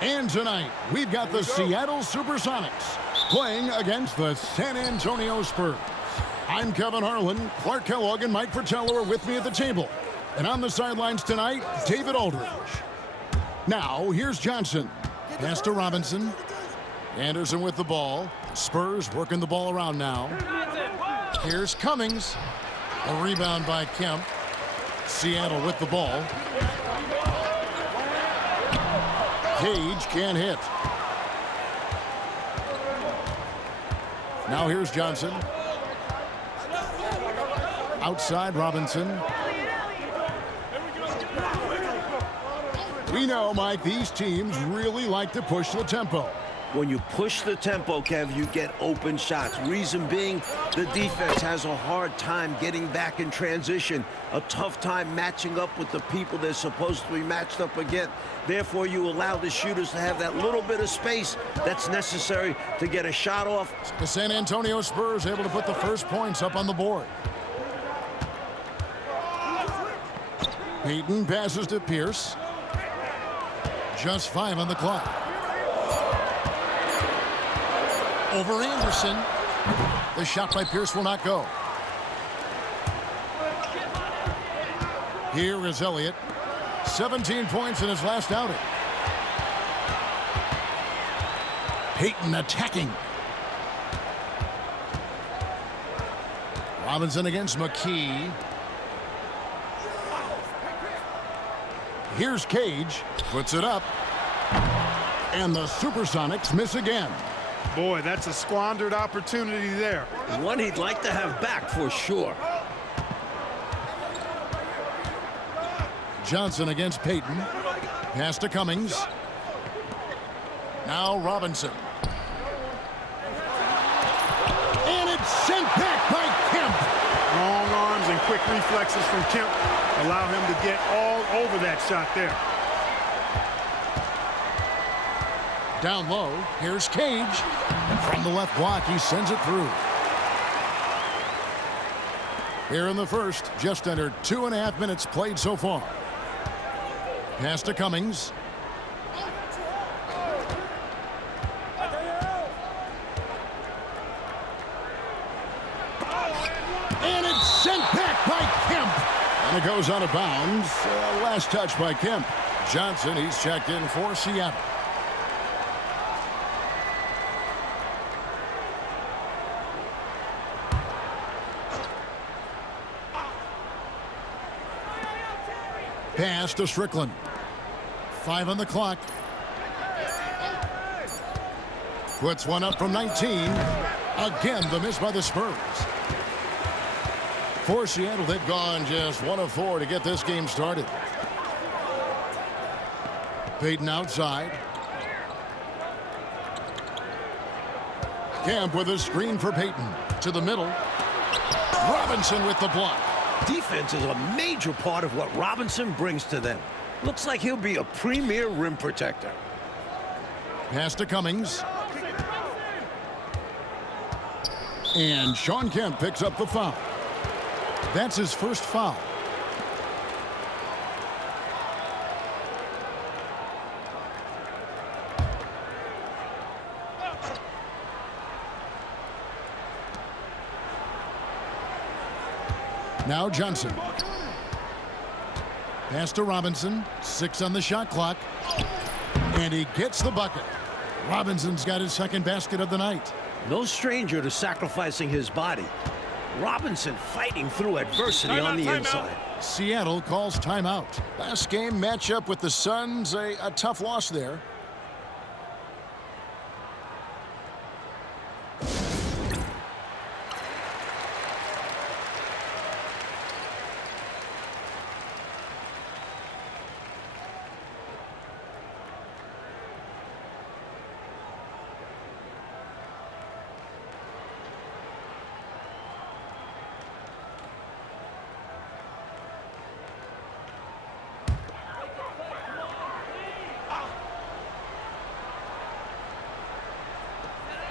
And tonight, we've got the Seattle Supersonics playing against the San Antonio Spurs. I'm Kevin Harlan. Clark Kellogg and Mike Fratello are with me at the table. And on the sidelines tonight, David Aldridge. Now, here's Johnson. Pass to Robinson. Anderson with the ball. Spurs working the ball around now. Here's Cummings. A rebound by Kemp. Seattle with the ball. Cage can't hit. Now here's Johnson. Outside Robinson. We know, Mike, these teams really like to push the tempo. When you push the tempo, Kev, you get open shots. Reason being, the defense has a hard time getting back in transition, a tough time matching up with the people they're supposed to be matched up against. Therefore, you allow the shooters to have that little bit of space that's necessary to get a shot off. The San Antonio Spurs able to put the first points up on the board. Payton passes to Pierce. Just 5 on the clock. Over Anderson. The shot by Pierce will not go. Here is Elliott. 17 points in his last outing. Payton attacking. Robinson against McKee. Here's Cage. Puts it up. And the Supersonics miss again. Boy, that's a squandered opportunity there. One he'd like to have back for sure. Johnson against Payton. Pass to Cummings. Now Robinson. And it's sent back by Kemp. Long arms and quick reflexes from Kemp allow him to get all over that shot there. Down low, here's Cage. And from the left block, he sends it through. Here in the first, just under 2.5 minutes played so far. Pass to Cummings. And it's sent back by Kemp. And it goes out of bounds. Last touch by Kemp. Johnson, he's checked in for Seattle. Pass to Strickland. 5 on the clock. Puts one up from 19. Again, the miss by the Spurs. For Seattle, they've gone just 1 of 4 to get this game started. Payton outside. Kemp with a screen for Payton. To the middle. Robinson with the block. Defense is a major part of what Robinson brings to them. Looks like he'll be a premier rim protector. Pass to Cummings. And Shawn Kemp picks up the foul. That's his first foul. Now Johnson. Pass to Robinson. 6 on the shot clock. And he gets the bucket. Robinson's got his second basket of the night. No stranger to sacrificing his body. Robinson fighting through adversity on the inside. Seattle calls timeout. Last game matchup with the Suns, a tough loss there.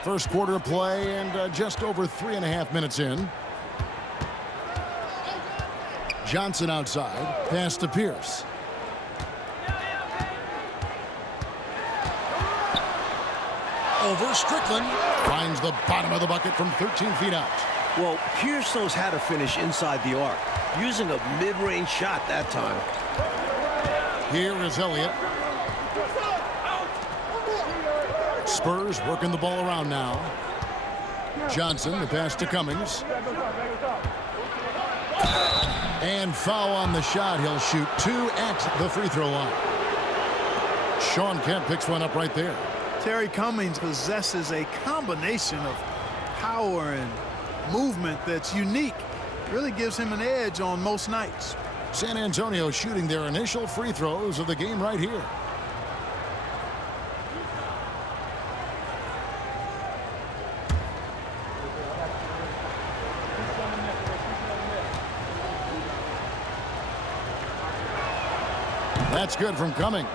First quarter of play and just over 3.5 minutes in. Johnson outside. Pass to Pierce. over. Strickland finds the bottom of the bucket from 13 feet out. Well, Pierce knows how to finish inside the arc, using a mid-range shot that time. Here is Elliott. Spurs working the ball around now. Johnson, the pass to Cummings. And foul on the shot. He'll shoot 2 at the free throw line. Sean Kemp picks one up right there. Terry Cummings possesses a combination of power and movement that's unique. Really gives him an edge on most nights. San Antonio shooting their initial free throws of the game right here. That's good from Cummings.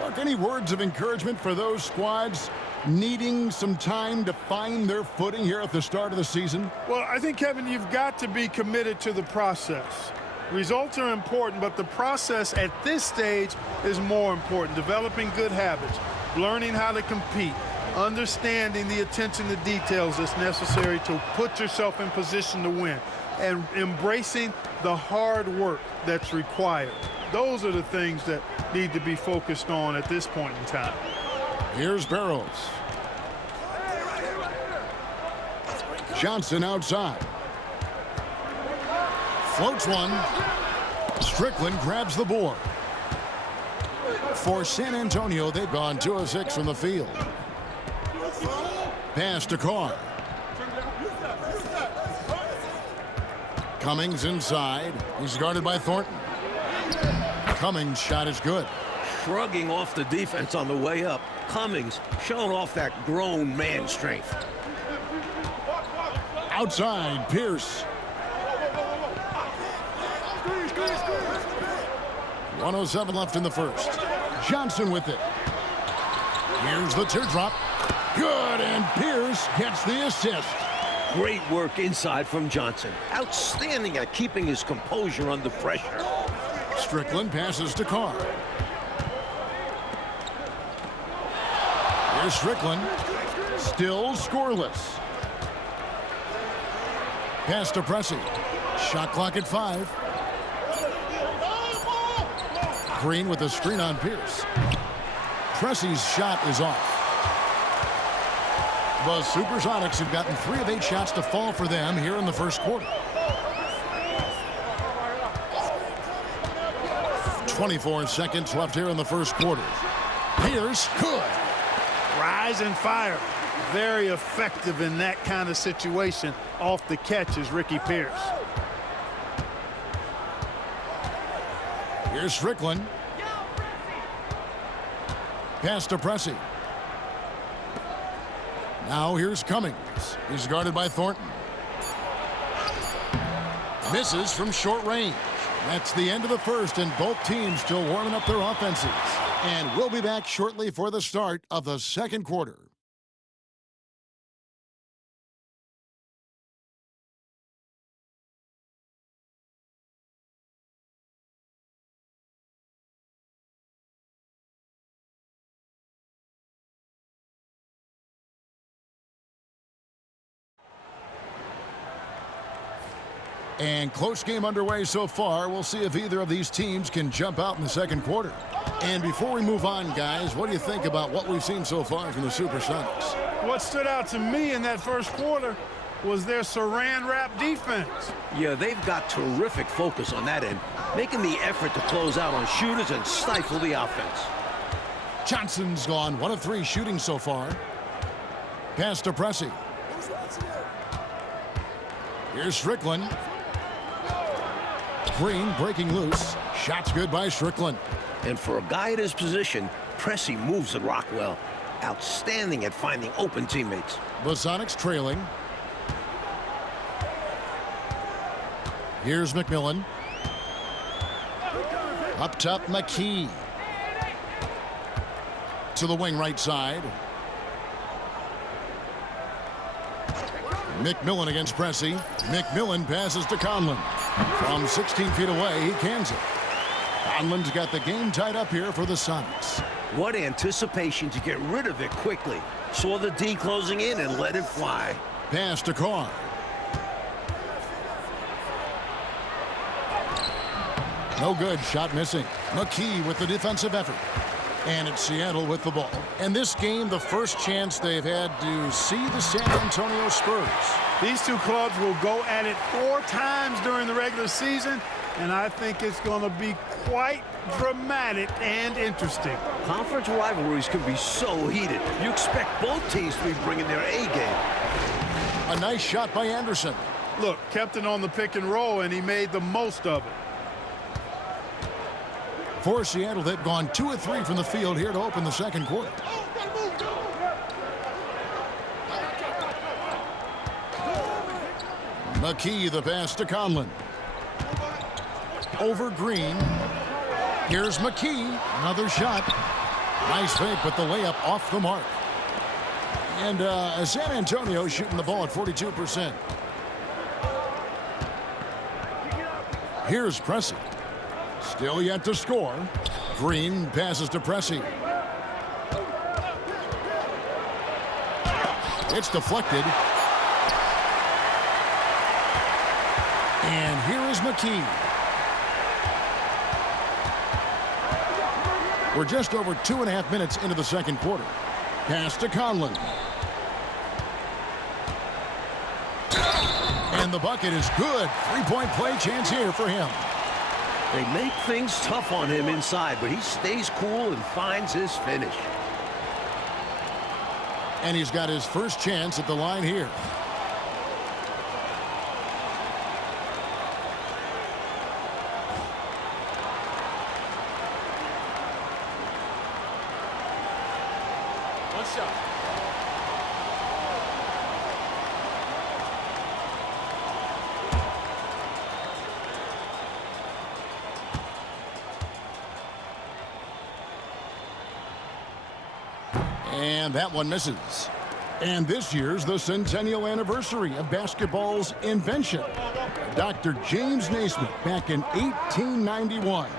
Mark, any words of encouragement for those squads needing some time to find their footing here at the start of the season? Well, I think, Kevin, you've got to be committed to the process. Results are important, but the process at this stage is more important. Developing good habits, learning how to compete, understanding the attention to details that's necessary to put yourself in position to win, and embracing the hard work that's required. Those are the things that need to be focused on at this point in time. Here's Barrows. Johnson outside. Floats one. Strickland grabs the board. For San Antonio, they've gone 2 of 6 from the field. Pass to Carr. Cummings inside. He's guarded by Thornton. Cummings' shot is good. Shrugging off the defense on the way up, Cummings showing off that grown man strength. Outside, Pierce. 1:07 left in the first. Johnson with it. Here's the teardrop. Good, and Pierce gets the assist. Great work inside from Johnson. Outstanding at keeping his composure under pressure. Strickland passes to Carr. Here's Strickland. Still scoreless. Pass to Pressey. Shot clock at 5. Green with a screen on Pierce. Pressey's shot is off. The Supersonics have gotten 3 of 8 shots to fall for them here in the first quarter. 24 seconds left here in the first quarter. Pierce, good. Rise and fire. Very effective in that kind of situation. Off the catch is Ricky Pierce. Here's Strickland. Pass to Pressey. Now here's Cummings. He's guarded by Thornton. Misses from short range. That's the end of the first, and both teams still warming up their offenses. And we'll be back shortly for the start of the second quarter. And close game underway so far. We'll see if either of these teams can jump out in the second quarter. And before we move on, guys, what do you think about what we've seen so far from the Supersonics? What stood out to me in that first quarter was their saran wrap defense. Yeah, they've got terrific focus on that end, making the effort to close out on shooters and stifle the offense. Johnson's gone 1 of 3 shooting so far. Pass to Pressey. Here's Strickland. Green breaking loose. Shot's good by Strickland. And for a guy at his position, Pressey moves the rock well. Outstanding at finding open teammates. The Sonics trailing. Here's McMillan. Up top, McKee. To the wing right side. McMillan against Pressey. McMillan passes to Conlon. From 16 feet away, he cans it. Conlon's got the game tied up here for the Sonics. What anticipation to get rid of it quickly. Saw the D closing in and let it fly. Pass to Carr. No good. Shot missing. McKee with the defensive effort. And it's Seattle with the ball. And this game, the first chance they've had to see the San Antonio Spurs. These two clubs will go at it 4 times during the regular season, and I think it's going to be quite dramatic and interesting. Conference rivalries can be so heated. You expect both teams to be bringing their A game. A nice shot by Anderson. Look, kept it on the pick and roll, and he made the most of it. For Seattle, they've gone 2 of 3 from the field here to open the second quarter. McKee, the pass to Conlon. Over Green. Here's McKee. Another shot. Nice fake, but the layup off the mark. And San Antonio shooting the ball at 42%. Here's Pressey. Still yet to score. Green passes to Pressey. It's deflected. And here is McKee. We're just over 2.5 minutes into the second quarter. Pass to Conlon. And the bucket is good. 3-point play chance here for him. They make things tough on him inside, but he stays cool and finds his finish. And he's got his first chance at the line here. One shot. And that one misses. And this year's the centennial anniversary of basketball's invention. Dr. James Naismith back in 1891.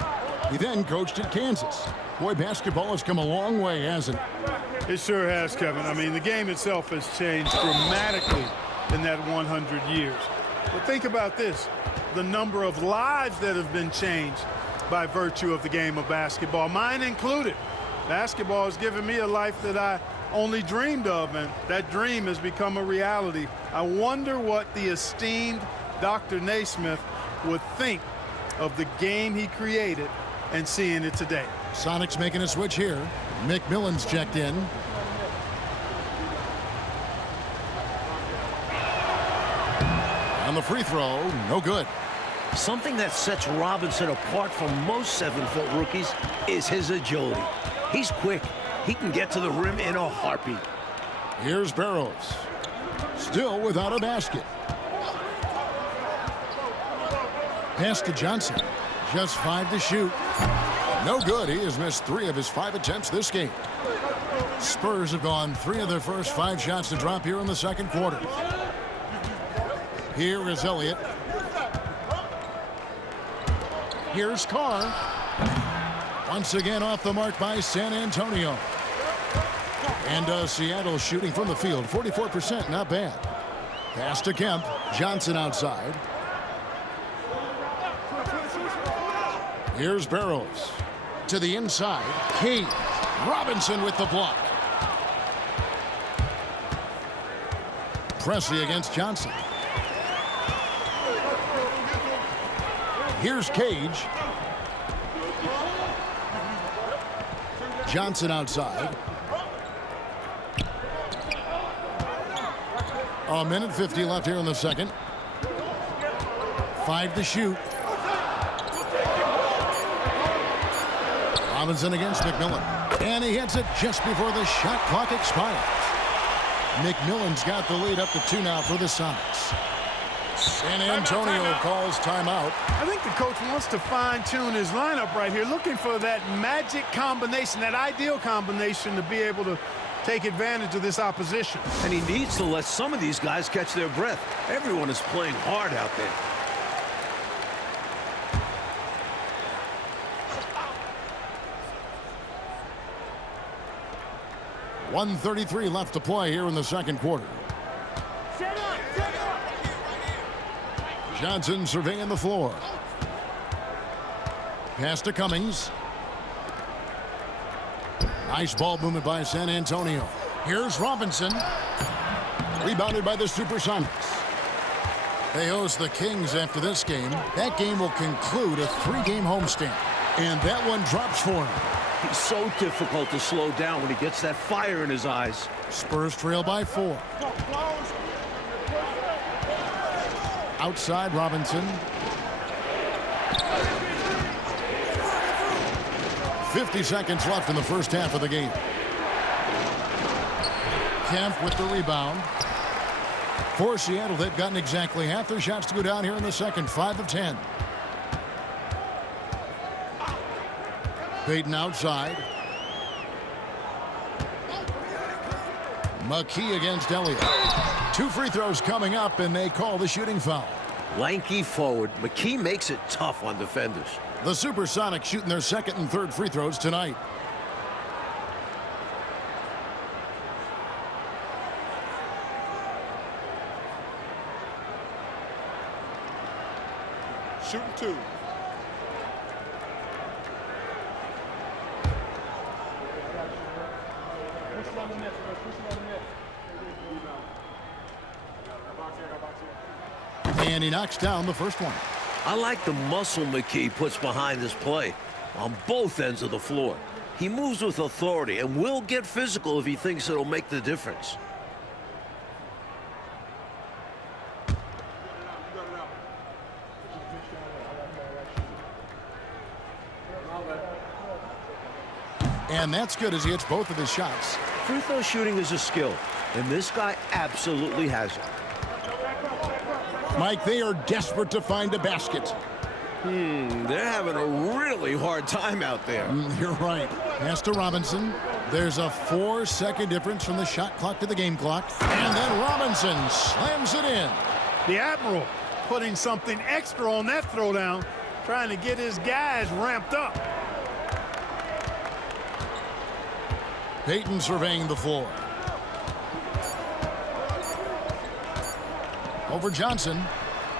He then coached at Kansas. Boy, basketball has come a long way, hasn't it? It sure has, Kevin. I mean, the game itself has changed dramatically in that 100 years. But think about this. The number of lives that have been changed by virtue of the game of basketball, mine included. Basketball has given me a life that I only dreamed of, and that dream has become a reality. I wonder what the esteemed Dr. Naismith would think of the game he created and seeing it today. Sonics making a switch here. McMillan's checked in. On the free throw, no good. Something that sets Robinson apart from most 7-foot rookies is his agility. He's quick. He can get to the rim in a heartbeat. Here's Barrows. Still without a basket. Pass to Johnson. Just 5 to shoot. No good. He has missed 3 of his 5 attempts this game. Spurs have gone 3 of their first 5 shots to drop here in the second quarter. Here is Elliott. Here's Carr. Once again off the mark by San Antonio. And Seattle shooting from the field. 44%, not bad. Pass to Kemp. Johnson outside. Here's Barrows. To the inside. King. Robinson with the block. Pressey against Johnson. Here's Cage. Johnson outside. A minute 50 left here in the second. 5 to shoot. Robinson against McMillan. And he hits it just before the shot clock expires. McMillan's got the lead up to 2 now for the Sonics. San Antonio calls timeout. I think the coach wants to fine-tune his lineup right here, looking for that magic combination, that ideal combination to be able to take advantage of this opposition. And he needs to let some of these guys catch their breath. Everyone is playing hard out there. 1:33 left to play here in the second quarter. Johnson surveying the floor. Pass to Cummings. Nice ball movement by San Antonio. Here's Robinson. Rebounded by the Supersonics. They host the Kings after this game. That game will conclude a 3-game homestand. And that one drops for him. He's so difficult to slow down when he gets that fire in his eyes. Spurs trail by 4. Outside Robinson. 50 seconds left in the first half of the game. Kemp with the rebound. For Seattle, they've gotten exactly half their shots to go down here in the second. 5 of 10. Payton outside. McKee against Elliott. 2 free throws coming up, and they call the shooting foul. Lanky forward. McKee makes it tough on defenders. The Supersonics shooting their second and third free throws tonight. Shooting 2. And he knocks down the first one. I like the muscle McKee puts behind this play on both ends of the floor. He moves with authority and will get physical if he thinks it'll make the difference. And that's good as he hits both of his shots. Free throw shooting is a skill, and this guy absolutely has it. Mike, they are desperate to find a basket. They're having a really hard time out there. You're right. Pass to Robinson. There's a 4-second difference from the shot clock to the game clock. And then Robinson slams it in. The Admiral putting something extra on that throwdown, trying to get his guys ramped up. Payton surveying the floor. Over Johnson.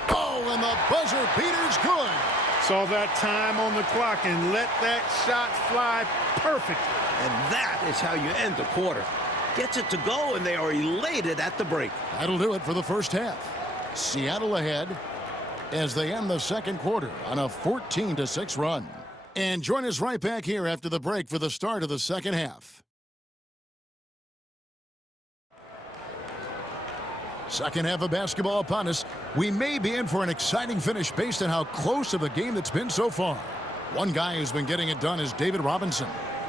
Oh, and the buzzer beater's good. Saw that time on the clock and let that shot fly perfectly. And that is how you end the quarter. Gets it to go, and they are elated at the break. That'll do it for the first half. Seattle ahead as they end the second quarter on a 14-6 run. And join us right back here after the break for the start of the second half. Second half of basketball upon us. We may be in for an exciting finish based on how close of a game that's been so far. One guy who's been getting it done is David Robinson.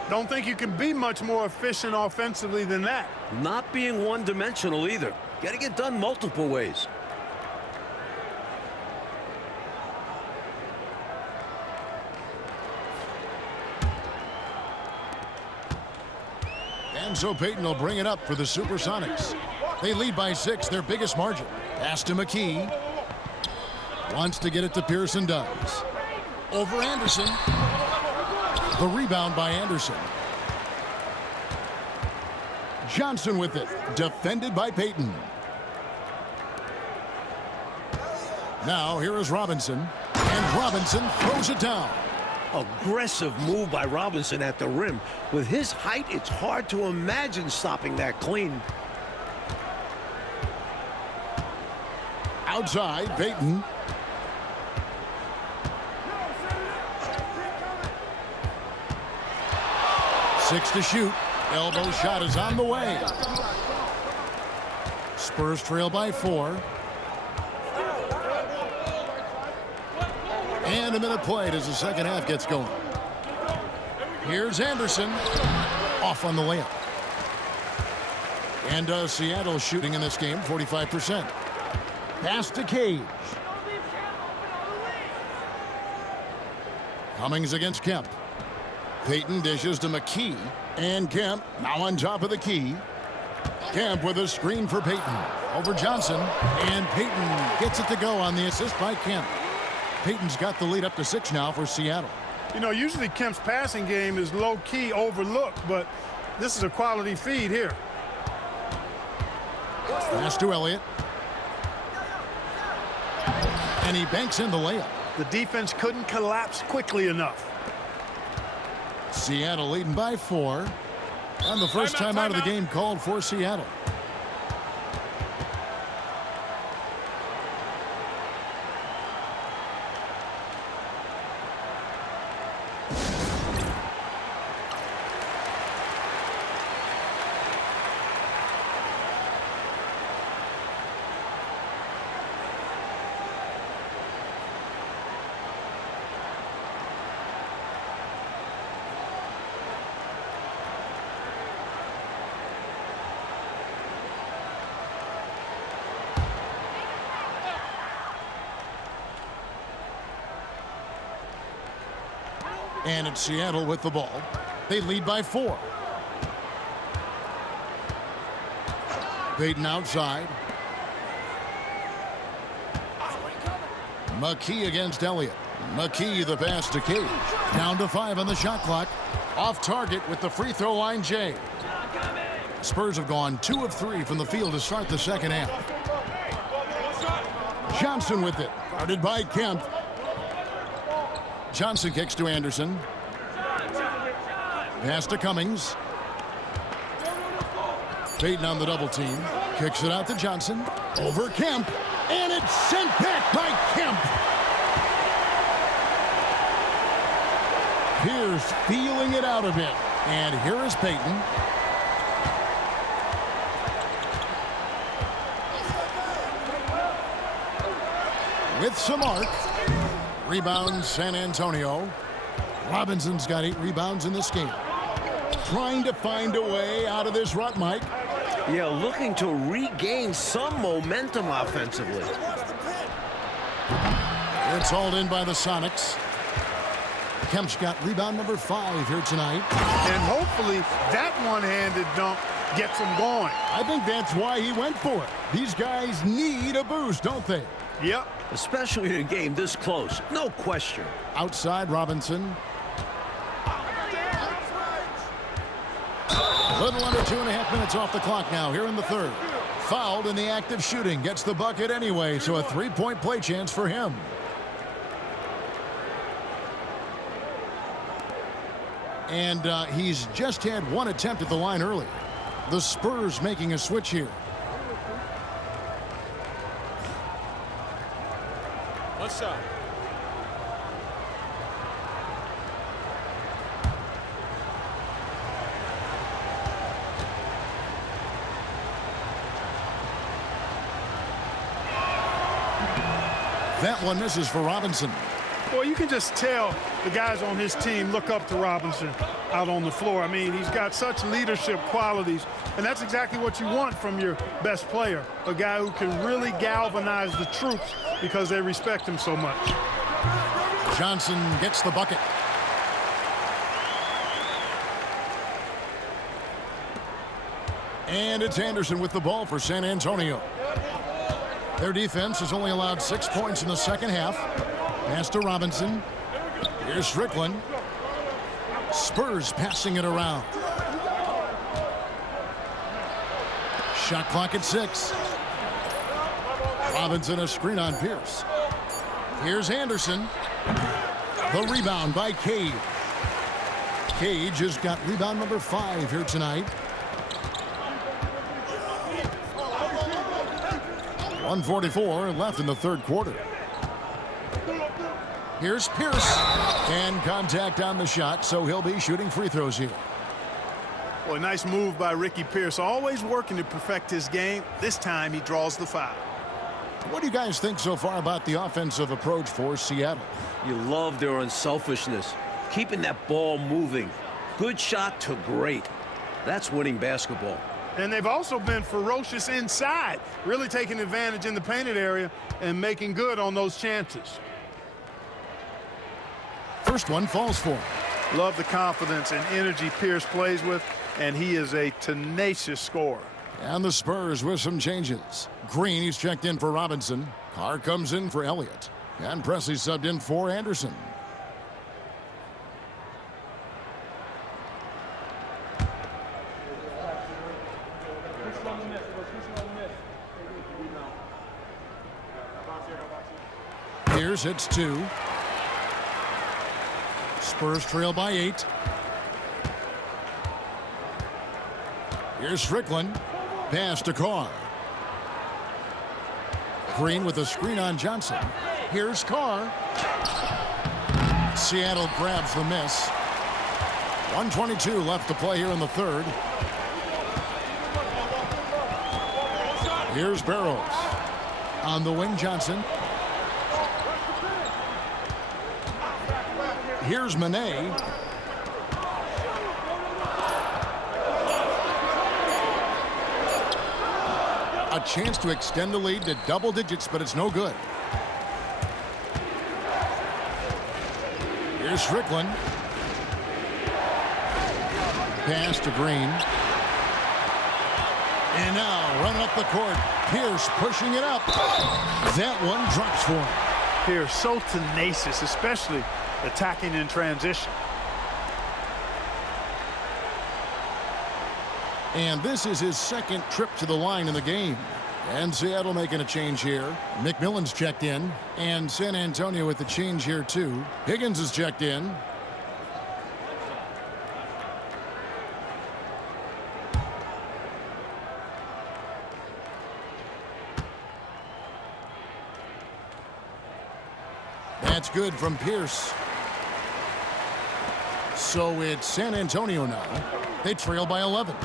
Don't think you can be much more efficient offensively than that. Not being one-dimensional either. Getting it done multiple ways. And so Payton will bring it up for the Supersonics. They lead by 6, their biggest margin. Pass to McKee. Wants to get it to Pearson, does. Over Anderson. The rebound by Anderson. Johnson with it. Defended by Payton. Now here is Robinson. And Robinson throws it down. Aggressive move by Robinson at the rim. With his height, it's hard to imagine stopping that clean. Outside, Payton. Six to shoot. Elbow shot is on the way. Spurs trail by 4. And a minute played as the second half gets going. Here's Anderson. Off on the layup. And Seattle shooting in this game 45%. Pass to Cage. Cummings against Kemp. Payton dishes to McKee. And Kemp now on top of the key. Kemp with a screen for Payton. Over Johnson. And Payton gets it to go on the assist by Kemp. Payton's got the lead up to 6 now for Seattle. You know, usually Kemp's passing game is low-key overlooked, but This is a quality feed here. Pass to Elliott. And he banks in the layup. The defense couldn't collapse quickly enough. Seattle leading by 4. And the first time out of the game called for Seattle. And it's Seattle with the ball. They lead by 4. Payton outside. McKee against Elliott. McKee the pass to Cage. Down to 5 on the shot clock. Off target with the free throw line, Jay. Spurs have gone 2 of 3 from the field to start the second half. Johnson with it. Guarded by Kemp. Johnson kicks to Anderson. Pass to Cummings. Payton on the double team. Kicks it out to Johnson. Over Kemp. And it's sent back by Kemp. Pierce feeling it out a bit. And here is Payton. With some arc. Rebound San Antonio. Robinson's got 8 rebounds in this game. Trying to find a way out of this rut, Mike. Yeah, looking to regain some momentum offensively. It's hauled in by the Sonics. Kemp's got rebound number 5 here tonight. And hopefully that one-handed dunk gets him going. I think that's why he went for it. These guys need a boost, don't they? Yep. Especially in a game this close. No question. Outside Robinson. A little under 2.5 minutes off the clock now here in the third. Fouled in the act of shooting. Gets the bucket anyway, so a 3-point play chance for him. And he's just had 1 attempt at the line earlier. The Spurs making a switch here. One shot. That one misses for Robinson. Well, you can just tell the guys on his team look up to Robinson out on the floor. I mean, he's got such leadership qualities, and that's exactly what you want from your best player, a guy who can really galvanize the troops because they respect him so much. Johnson gets the bucket. And it's Anderson with the ball for San Antonio. Their defense has only allowed 6 points in the second half. Pass to Robinson. Here's Strickland. Spurs passing it around. Shot clock at 6. Robinson a screen on Pierce. Here's Anderson. The rebound by Cage. Cage has got rebound number 5 here tonight. 1:44 left in the third quarter. Here's Pierce. And contact on the shot, so he'll be shooting free throws here. Well, nice move by Ricky Pierce. Always working to perfect his game. This time he draws the foul. What do you guys think so far about the offensive approach for Seattle? You love their unselfishness. Keeping that ball moving. Good shot to great. That's winning basketball. And they've also been ferocious inside, really taking advantage in the painted area and making good on those chances. First one falls for him. Love the confidence and energy Pierce plays with, and he is a tenacious scorer. And the Spurs with some changes. Green, he's checked in for Robinson. Carr comes in for Elliott. And Presley subbed in for Anderson. Here's hits 2. Spurs trail by 8. Here's Strickland. Pass to Carr. Green with a screen on Johnson. Here's Carr. Seattle grabs the miss. 1:22 left to play here in the third. Here's Barrows. On the wing, Johnson. Here's Manet. A chance to extend the lead to double digits, but it's no good. Here's Strickland. Pass to Green. And now running up the court. Pierce pushing it up. That one drops for him. Pierce so tenacious, especially attacking in transition. And this is his second trip to the line in the game. And Seattle making a change here. McMillan's checked in. And San Antonio with the change here too. Higgins is checked in. That's good from Pierce. So it's San Antonio now. They trail by 11.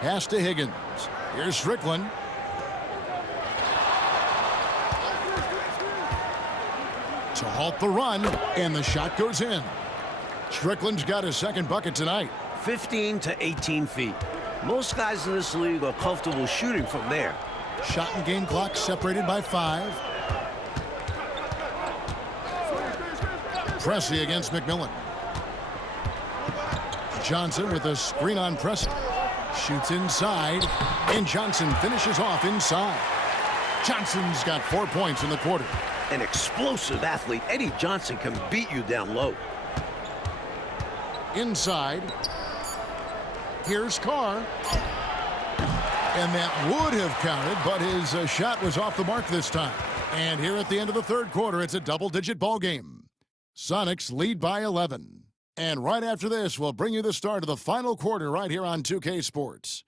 Pass to Higgins. Here's Strickland. To halt the run, and the shot goes in. Strickland's got his second bucket tonight. 15 to 18 feet. Most guys in this league are comfortable shooting from there. Shot and game clock separated by 5. Pressey against McMillan. Johnson with a screen on Pressey. Shoots inside, and Johnson finishes off inside. Johnson's got 4 points in the quarter. An explosive athlete. Eddie Johnson can beat you down low. Inside. Here's Carr. And that would have counted, but his shot was off the mark this time. And here at the end of the third quarter, it's a double-digit ball game. Sonics lead by 11. And right after this, we'll bring you the start of the final quarter right here on 2K Sports.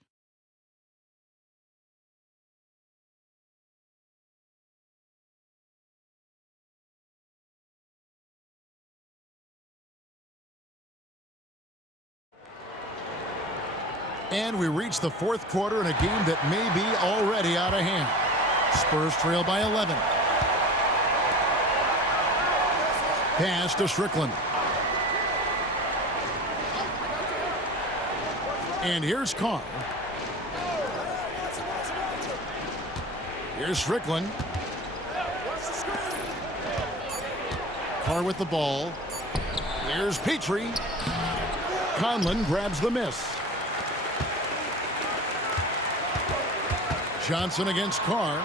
And we reach the fourth quarter in a game that may be already out of hand. Spurs trail by 11. Pass to Strickland. And here's Carr. Here's Strickland. Carr with the ball. Here's Petrie. Conlon grabs the miss. Johnson against Carr.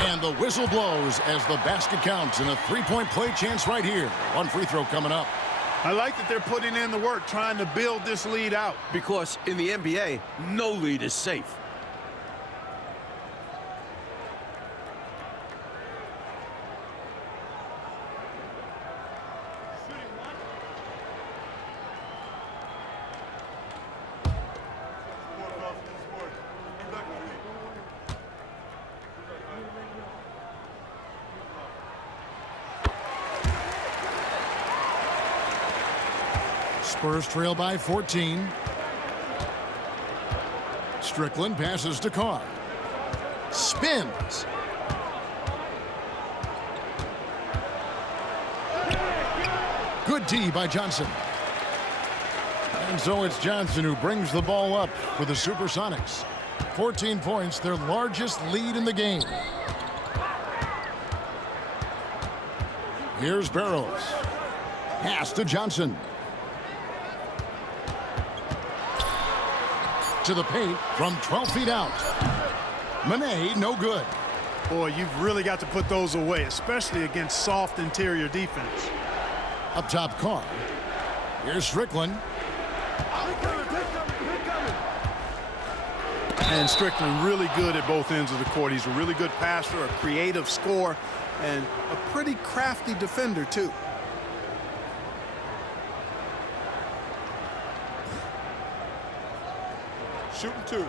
And the whistle blows as the basket counts, and a three-point play chance right here. One free throw coming up. I like that they're putting in the work, trying to build this lead out. Because in the NBA, no lead is safe. Spurs trail by 14. Strickland passes to Carr. Spins. Good D by Johnson. And so it's Johnson who brings the ball up for the Supersonics. 14 points, their largest lead in the game. Here's Barrows. Pass to Johnson. To the paint from 12 feet out. Manet, no good. Boy, you've really got to put those away, especially against soft interior defense. Up top, Carr. Here's Strickland. And Strickland really good at both ends of the court. He's a really good passer, a creative scorer, and a pretty crafty defender, too. Shooting 2.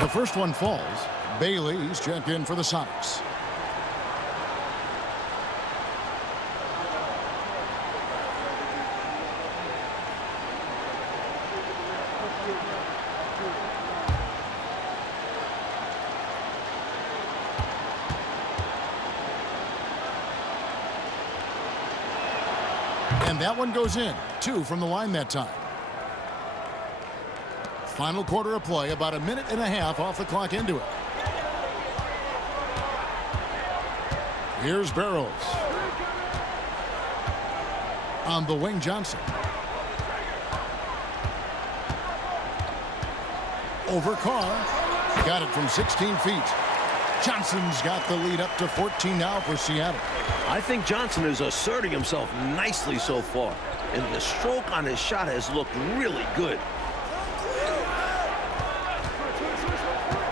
The first one falls. Bailey's checked in for the Sonics. And that one goes in. 2 from the line that time. Final quarter of play, about a minute and a half off the clock into it. Here's Barrows. On the wing, Johnson. Over Carr. Got it from 16 feet. Johnson's got the lead up to 14 now for Seattle. I think Johnson is asserting himself nicely so far, and the stroke on his shot has looked really good.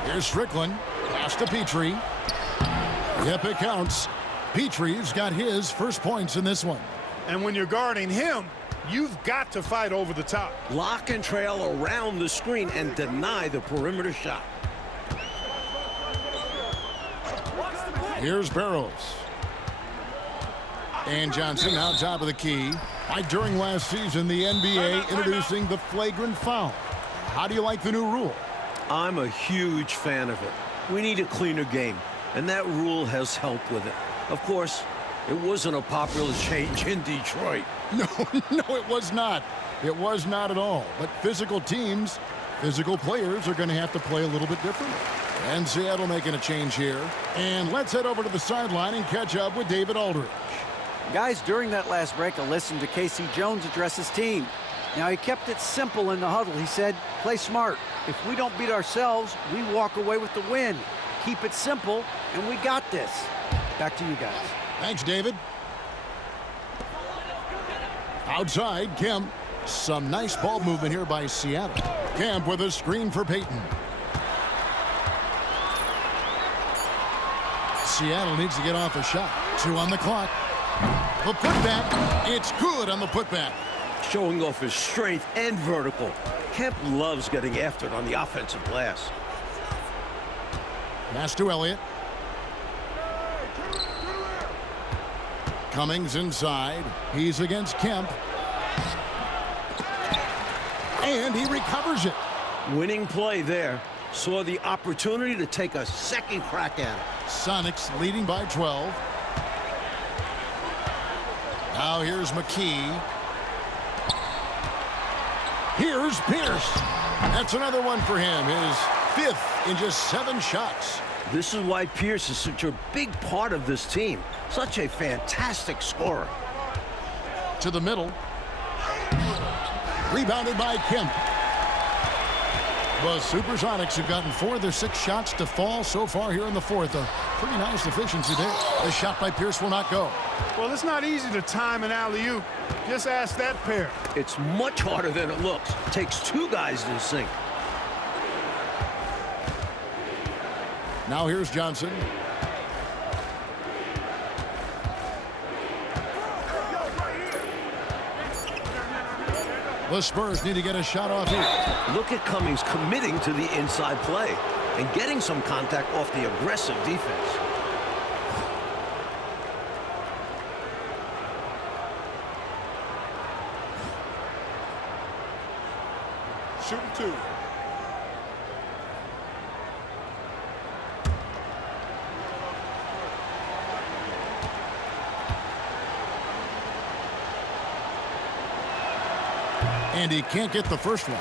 Here's Strickland. Pass to Petrie. Yep, it counts. Petrie's got his first points in this one. And when you're guarding him, you've got to fight over the top. Lock and trail around the screen and deny the perimeter shot. Here's Barrows. And Johnson now top of the key. Like during last season, the NBA introducing the flagrant foul. How do you like the new rule? I'm a huge fan of it. We need a cleaner game, and that rule has helped with it. Of course, it wasn't a popular change in Detroit. No, it was not. It was not at all. But physical teams, physical players are going to have to play a little bit differently. And Seattle making a change here. And let's head over to the sideline and catch up with David Aldridge. Guys, during that last break, I listened to Casey Jones address his team. Now, he kept it simple in the huddle. He said, play smart. If we don't beat ourselves, we walk away with the win. Keep it simple, and we got this. Back to you guys. Thanks, David. Outside, Kemp. Some nice ball movement here by Seattle. Kemp with a screen for Payton. Seattle needs to get off a shot. 2 on the clock. The putback. It's good on the putback. Showing off his strength and vertical. Kemp loves getting after it on the offensive glass. Pass to Elliott. Cummings inside. He's against Kemp. And he recovers it. Winning play there. Saw the opportunity to take a second crack at it. Sonics leading by 12. Now here's McKee. Here's Pierce. That's another one for him. His 5th in just 7 shots. This is why Pierce is such a big part of this team. Such a fantastic scorer. To the middle. Rebounded by Kemp. The Supersonics have gotten 4 of their 6 shots to fall so far here in the 4th. A pretty nice efficiency there. The shot by Pierce will not go. Well, it's not easy to time an alley-oop. Just ask that pair. It's much harder than it looks. Takes 2 guys to sink. Now here's Johnson. The Spurs need to get a shot off here. Look at Cummings committing to the inside play and getting some contact off the aggressive defense. Shooting 2. And he can't get the first one.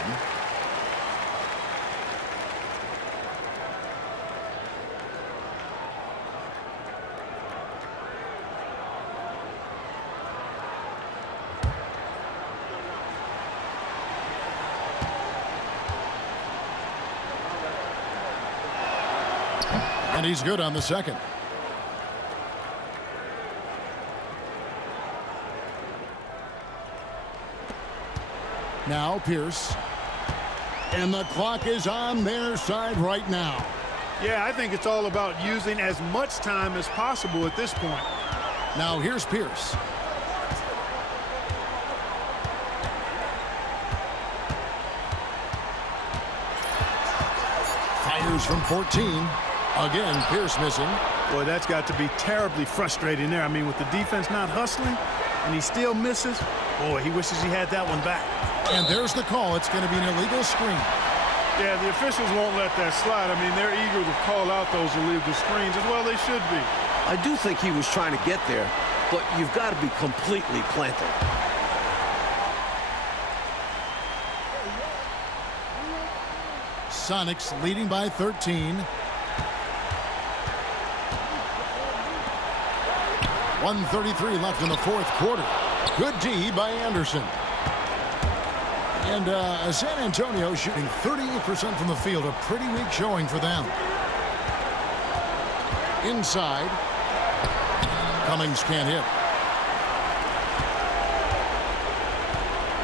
And he's good on the second. Now Pierce. And the clock is on their side right now. Yeah, I think it's all about using as much time as possible at this point. Now here's Pierce. Fires from 14. Again, Pierce missing. Boy, that's got to be terribly frustrating there. I mean, with the defense not hustling and he still misses, boy, he wishes he had that one back. And there's the call. It's going to be an illegal screen. Yeah, the officials won't let that slide. I mean, they're eager to call out those illegal screens as well. They should be. I do think he was trying to get there, but you've got to be completely planted. Sonics leading by 13. 1:33 left in the fourth quarter. Good D by Anderson. And San Antonio shooting 38% from the field. A pretty weak showing for them. Inside. Cummings can't hit.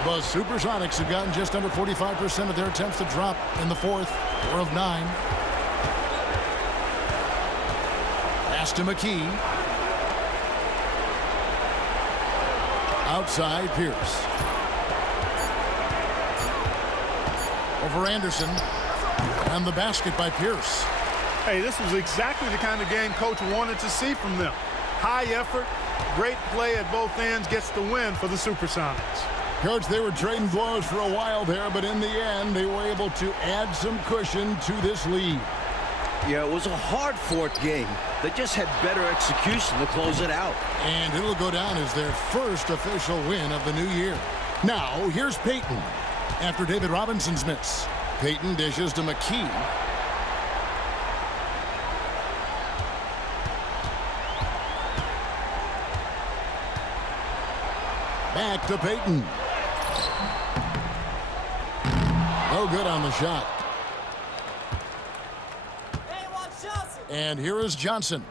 The Supersonics have gotten just under 45% of their attempts to drop in the fourth. 4 of 9. Pass to McKee. Outside, Pierce. Over Anderson. And the basket by Pierce. Hey, this was exactly the kind of game Coach wanted to see from them. High effort, great play at both ends, gets the win for the Supersonics. Coach, they were trading blows for a while there, but in the end, they were able to add some cushion to this lead. Yeah, it was a hard-fought game. They just had better execution to close it out. And it'll go down as their first official win of the new year. Now, here's Payton. After David Robinson's miss, Payton dishes to McKee. Back to Payton. No good on the shot. And here is Johnson.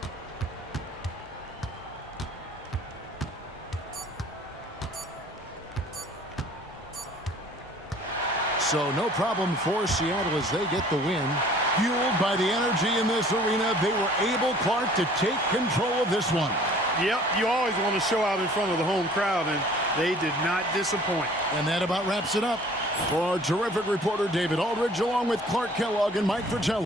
So no problem for Seattle as they get the win. Fueled by the energy in this arena, they were able, Clark, to take control of this one. Yep, you always want to show out in front of the home crowd, and they did not disappoint. And that about wraps it up. For our terrific reporter, David Aldridge, along with Clark Kellogg and Mike Fratello.